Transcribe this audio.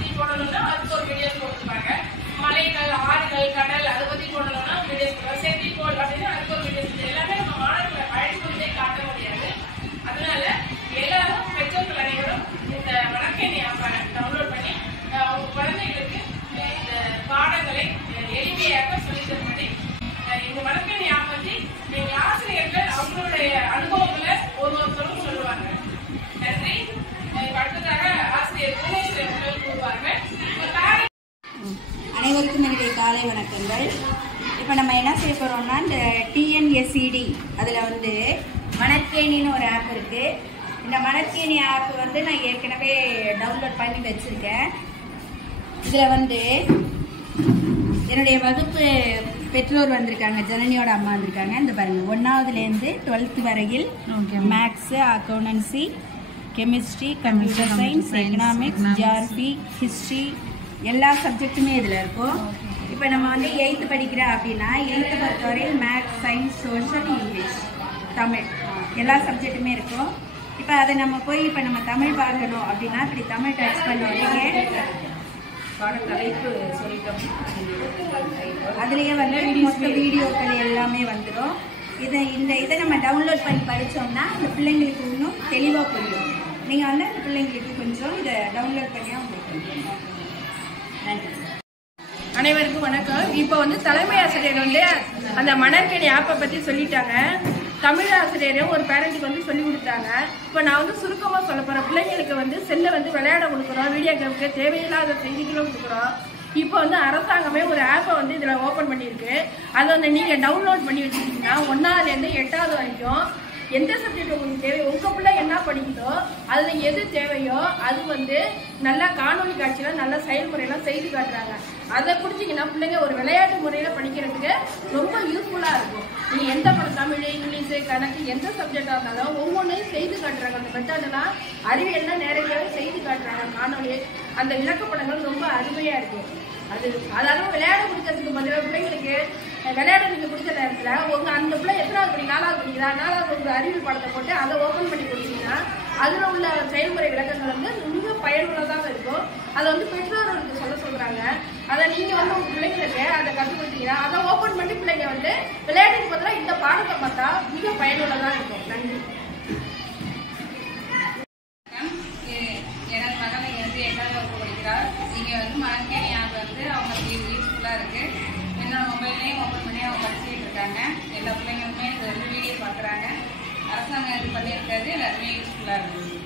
பத்தி போடணும்னா அதுக்கு ஒரு வீடியோஸ் போட்டுருப்பாங்க. மலைகள், ஆறுகள், கடல் அதை பத்தி போடணும்னா வீடியோஸ் போடுவாங்க. செட்டிக்கோள் அப்படின்னு அதுக்கு ஒரு வீடியோஸ். எல்லாமே நம்ம மாணவர்களை பயன்படுத்தே காட்ட முடியாது. அதனால எல்லாரும் பெற்றோர்கள் அனைவரும் இந்த வணக்கேணி ஆப்பை டவுன்லோட் பண்ணி அவங்க குழந்தைகளுக்கு இந்த பாடங்களை எளிமையாக சொல்லித் தரும்படி இந்த வணக்கேணி ஆப் பத்தி எங்க ஆசிரியர்கள் அவங்களுடைய அனுபவங்களை ஒவ்வொருத்தரும் சொல்லுவாங்க. நன்றி. அடுத்ததாக ஆசிரியர் புவனேஸ்வரி அவர்கள் கூறுவார்கள். அனைவருக்கும் என்னுடைய காலை வணக்கங்கள். இப்போ நம்ம என்ன செய்ய போகிறோம்னா, இந்த TNSED அதில் வந்து மணற்கேணின்னு ஒரு ஆப் இருக்குது. இந்த மணற்கேணி ஆப் வந்து நான் ஏற்கனவே டவுன்லோட் பண்ணி வச்சுருக்கேன். இதில் வந்து என்னுடைய வகுப்பு பெற்றோர் வந்திருக்காங்க, ஜனனியோட அம்மா வந்திருக்காங்க. இந்த பாருங்கள், 1ஆவதுலேருந்து 12th வரையில் maths, accountancy, chemistry, computer science, economics, geography, history எல்லா சப்ஜெக்ட்டுமே இதில் இருக்கும். இப்போ நம்ம வந்து 8th படிக்கிறோம் அப்படின்னா 8th பொறுத்தவரையில் maths, science, social, English, Tamil எல்லா சப்ஜெக்ட்டுமே இருக்கும். இப்போ அதை நம்ம போய் இப்போ நம்ம தமிழ் பார்க்கணும் அப்படின்னா இப்படி தமிழ் டச் பண்ண உடனே தலைப்பு சொல்லிட்டோம். அதுலேயே வந்து மொத்த வீடியோக்கள் எல்லாமே வந்துடும். இதை நம்ம டவுன்லோட் பண்ணி படித்தோம்னா அந்த பிள்ளைங்களுக்கு இன்னும் தெளிவாக புரியும். நீங்கள் வந்து அந்த பிள்ளைங்களுக்கு கொஞ்சம் இதை டவுன்லோட் பண்ணியாக உங்களுக்கு நன்றி. அனைவருக்கும் வணக்கம். இப்போ வந்து தலைமை ஆசிரியர் வந்து அந்த மணற்கேணி ஆப்பை பற்றி சொல்லிட்டாங்க. தமிழ் ஆசிரியரும் ஒரு பேரண்ட்டுக்கு வந்து சொல்லி கொடுத்தாங்க. இப்போ நான் வந்து சுருக்கமாக சொல்ல போகிறேன். பிள்ளைங்களுக்கு வந்து செல்லை வந்து விளையாட கொடுக்குறோம், வீடியோ கேமுக்கு தேவையில்லாத செய்திகளும் கொடுக்குறோம். இப்போ வந்து அரசாங்கமே ஒரு ஆப்பை வந்து இதில் ஓப்பன் பண்ணியிருக்கு. அதை வந்து நீங்கள் டவுன்லோட் பண்ணி வச்சுக்கிட்டிங்கன்னா 1ஆவதுலேருந்து 8ஆவது வரைக்கும் எந்த சப்ஜெக்ட் உங்களுக்கு தேவை, உங்கள் பிள்ளை என்ன படிக்குதோ அதில் எது தேவையோ அது வந்து நல்லா காணொலி காட்சியில் நல்ல செயல்முறையெல்லாம் செய்து காட்டுறாங்க. அதை பிடிச்சிங்கன்னா பிள்ளைங்க ஒரு விளையாட்டு முறையில் படிக்கிறதுக்கு ரொம்ப யூஸ்ஃபுல்லாக இருக்கும். நீங்கள் எந்த படம், தமிழ், இங்கிலீஷு, கணக்கு எந்த சப்ஜெக்டாக இருந்தாலும் ஒவ்வொன்றையும் செய்து காட்டுறாங்க. அந்த மெத்தடெல்லாம் அறிவியல்லாம் நேரடியாகவே செய்து காட்டுறாங்க. காணொலி அந்த விளக்கப்படங்கள் ரொம்ப அருமையாக இருக்கும். அதாவது விளையாட பிடிக்கிறதுக்கு பதிலாக பிள்ளைங்களுக்கு விளையாட நீங்கள் பிடிச்ச நேரத்தில் உங்கள் அந்த பிள்ளை எத்தனாவது படி, 4ஆவது படிக்கிறா, 4ஆவது ஒரு அறிவியல் படத்தை போட்டு அதை ஓப்பன் பண்ணி கொடுத்தீங்கன்னா அதில் உள்ள செயல்முறை விளக்கங்கள் வந்து மிக பயனுள்ளதாக இருக்கும். அதை வந்து பெற்றோர்களுக்கு சொல்கிறாங்க. அதை நீங்கள் வந்து உங்கள் பிள்ளைங்களுக்கு அதை கற்றுக் கொடுத்தீங்கன்னா அதை ஓப்பன் பண்ணி பிள்ளைங்க வந்து விளையாட்டுக்கு பதிலாக இந்த பாடத்தை பார்த்தா மிக பயனுள்ளதாக இருக்கும். நன்றி. எனது மகனை வந்து 8ஆவது வகுப்பு படிக்கிறார். இங்கே வந்து மணற்கேணி ஆப் வந்து அவங்களுக்கு யூஸ்ஃபுல்லாக இருக்குது. என்னோட மொபைல்லையும் ஓப்பன் பண்ணி அவங்க படிச்சுக்கிட்டு இருக்காங்க. எல்லா பிள்ளைங்களுமே இது வந்து வீடியோ பார்க்குறாங்க. அரசாங்கம் இது பண்ணியிருக்கிறது எல்லாருமே யூஸ்ஃபுல்லாக இருக்குது.